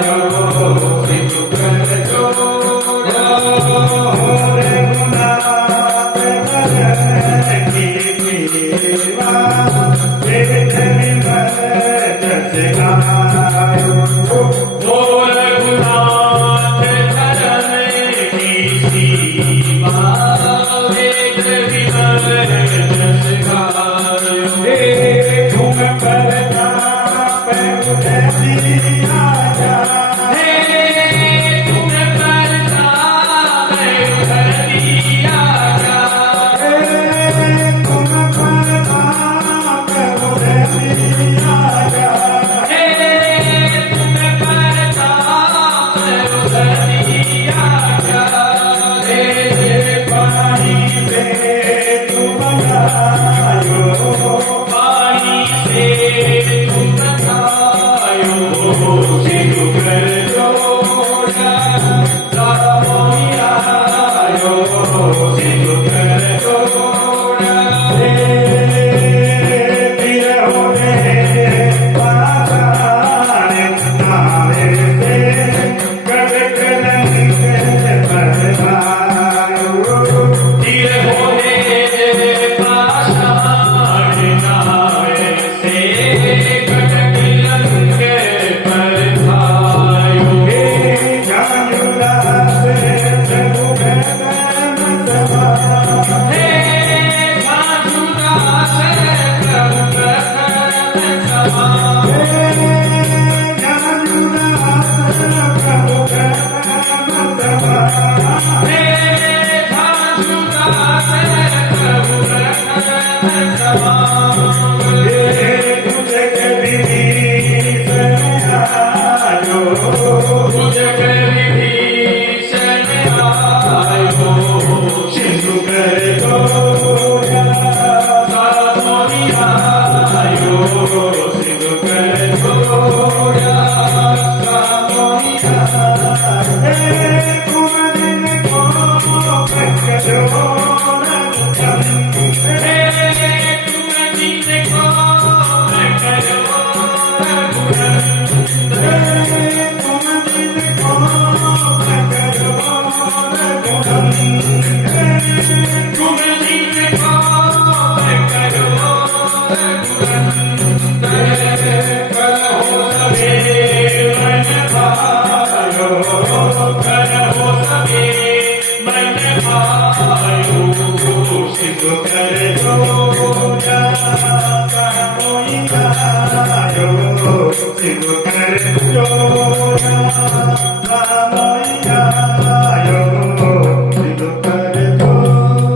대한민국 Krishna